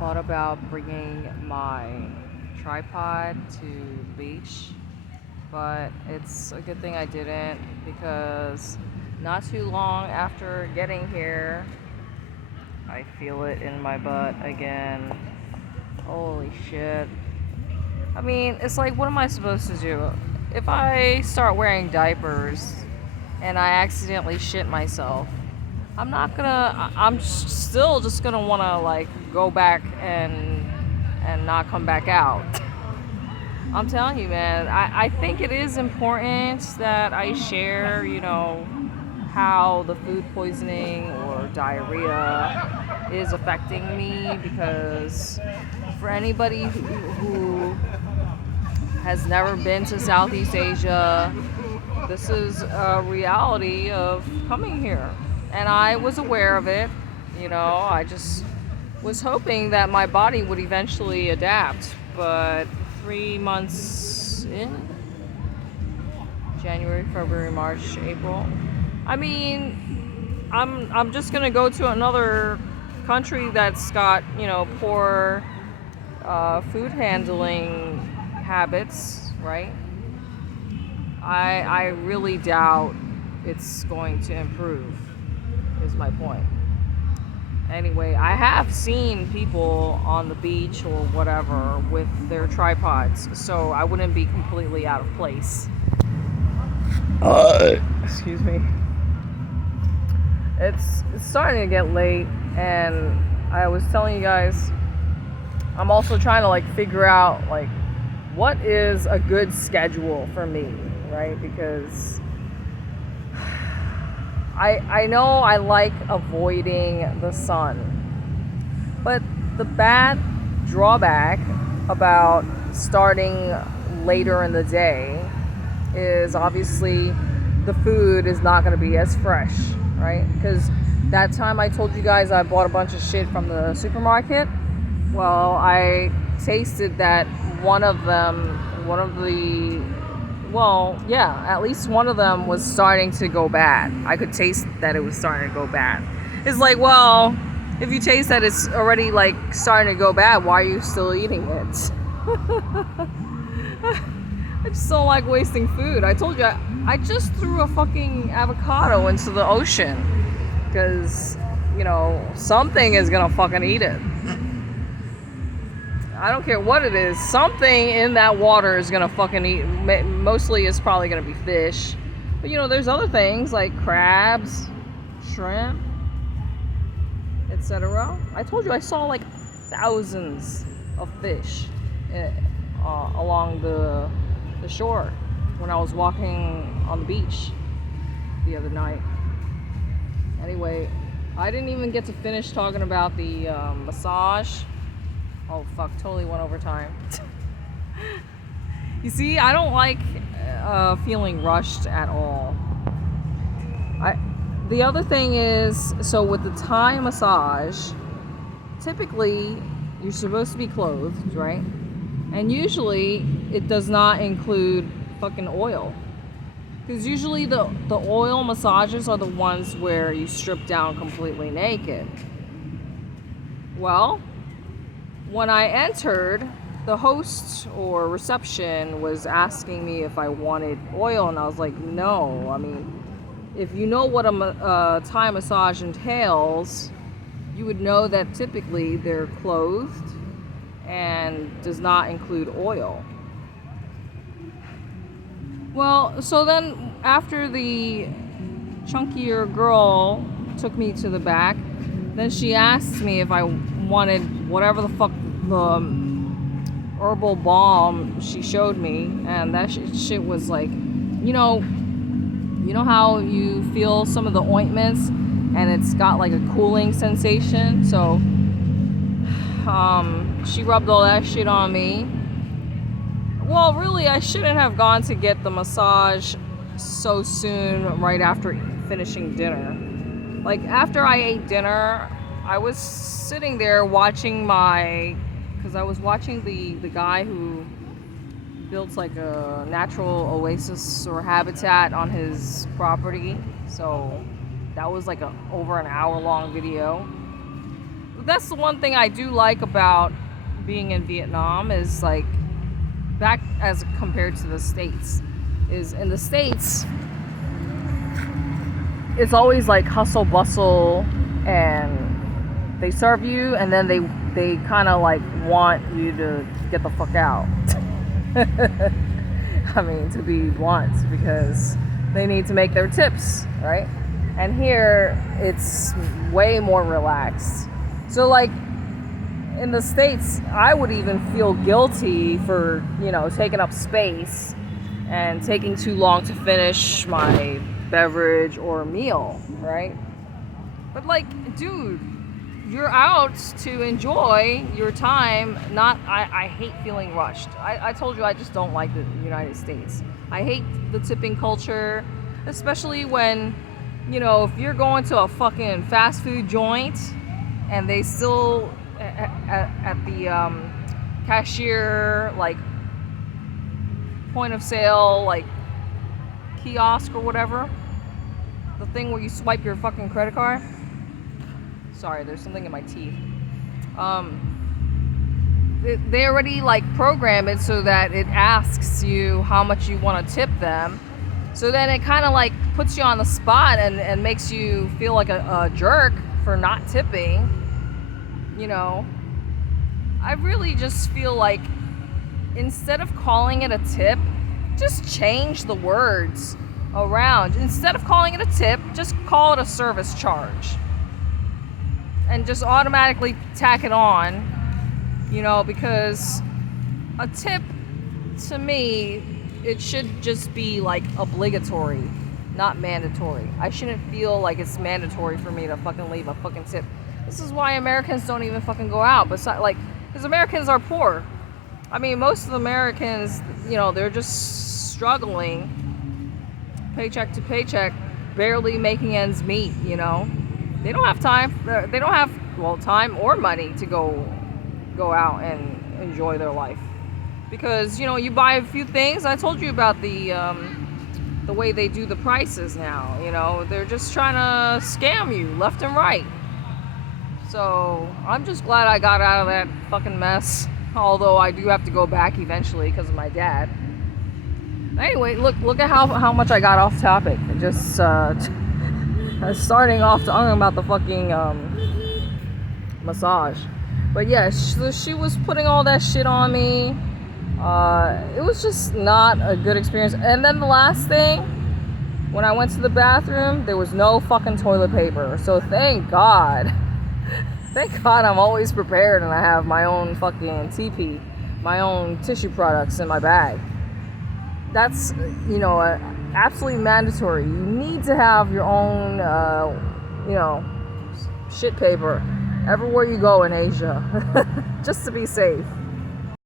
thought about bringing my tripod to the beach, but it's a good thing I didn't because not too long after getting here, I feel it in my butt again. Holy shit. I mean, it's like, what am I supposed to do? If I start wearing diapers and I accidentally shit myself, I'm still just gonna wanna like go back and not come back out. I'm telling you, man, I think it is important that I share, how the food poisoning or diarrhea is affecting me, because for anybody who has never been to Southeast Asia, this is a reality of coming here. And I was aware of it, I just was hoping that my body would eventually adapt. But 3 months in, January, February, March, April, I mean, I'm just gonna go to another country that's got, poor food handling habits, right? I really doubt it's going to improve, is my point. Anyway, I have seen people on the beach or whatever with their tripods, so I wouldn't be completely out of place. Excuse me. It's starting to get late, and I was telling you guys, I'm also trying to figure out what is a good schedule for me, right? Because I know I like avoiding the sun, but the bad drawback about starting later in the day is obviously the food is not going to be as fresh, right? Because that time I told you guys I bought a bunch of shit from the supermarket, well, I tasted that at least one of them was starting to go bad. I could taste that it was starting to go bad. It's like, well, if you taste that it's already starting to go bad, why are you still eating it? I just don't like wasting food. I told you, I just threw a fucking avocado into the ocean because, something is gonna fucking eat it. I don't care what it is. Something in that water is gonna fucking eat. Mostly it's probably gonna be fish. But there's other things like crabs, shrimp, etc. I told you I saw thousands of fish along the shore when I was walking on the beach the other night. Anyway, I didn't even get to finish talking about the massage. Oh fuck, totally went over time. You see, I don't like feeling rushed at all. The other thing is, so with the Thai massage, typically you're supposed to be clothed, right? And usually it does not include fucking oil. Because usually the oil massages are the ones where you strip down completely naked. Well, when I entered, the host or reception was asking me if I wanted oil, and I was like, no. I mean, if you know what a Thai massage entails, you would know that typically they're clothed and does not include oil. Well, so then after the chunkier girl took me to the back, then she asked me if I wanted whatever the fuck the herbal balm she showed me, and that shit was you know how you feel some of the ointments and it's got a cooling sensation. So she rubbed all that shit on me. Well, really, I shouldn't have gone to get the massage so soon right after finishing dinner. After I ate dinner, I was sitting there watching because I was watching the guy who built a natural oasis or habitat on his property. So that was over an hour long video. that's the one thing I do like about being in Vietnam is like back as compared to the States. Is in the States, it's always like hustle bustle, and they serve you, and then they kind of like want you to get the fuck out. I mean, to be blunt, because they need to make their tips, right? And here it's way more relaxed. So like in the States, I would even feel guilty for, you know, taking up space and taking too long to finish my beverage or meal, right? But like, dude, you're out to enjoy your time. I hate feeling rushed. I told you I just don't like the United States. I hate the tipping culture, especially when, you know, if you're going to a fucking fast food joint and they still at the cashier, like point of sale, like kiosk or whatever, the thing where you swipe your fucking credit card. Sorry, there's something in my teeth. They already like program it so that it asks you how much you want to tip them. So then it kind of like puts you on the spot and makes you feel like a jerk for not tipping. You know, I really just feel like instead of calling it a tip, just change the words around. Instead of calling it a tip, just call it a service charge. And just automatically tack it on, you know, because a tip, to me, it should just be like obligatory, not mandatory. I shouldn't feel like it's mandatory for me to fucking leave a fucking tip. This is why Americans don't even fucking go out, because Americans are poor. I mean, most of the Americans, you know, they're just struggling paycheck to paycheck, barely making ends meet, you know. They don't have time. They don't have, well, time or money to go out and enjoy their life, because, you know, you buy a few things. I told you about the way they do the prices now. You know, they're just trying to scam you left and right. So I'm just glad I got out of that fucking mess. Although I do have to go back eventually because of my dad. Anyway, look at how much I got off topic. Just starting off talking about the fucking massage. But yeah, she was putting all that shit on me. It was just not a good experience. And then the last thing, when I went to the bathroom, there was no fucking toilet paper. So thank God. Thank God I'm always prepared and I have my own fucking TP, my own tissue products in my bag. That's, you know, absolutely mandatory. You need to have your own, you know, shit paper everywhere you go in Asia, just to be safe.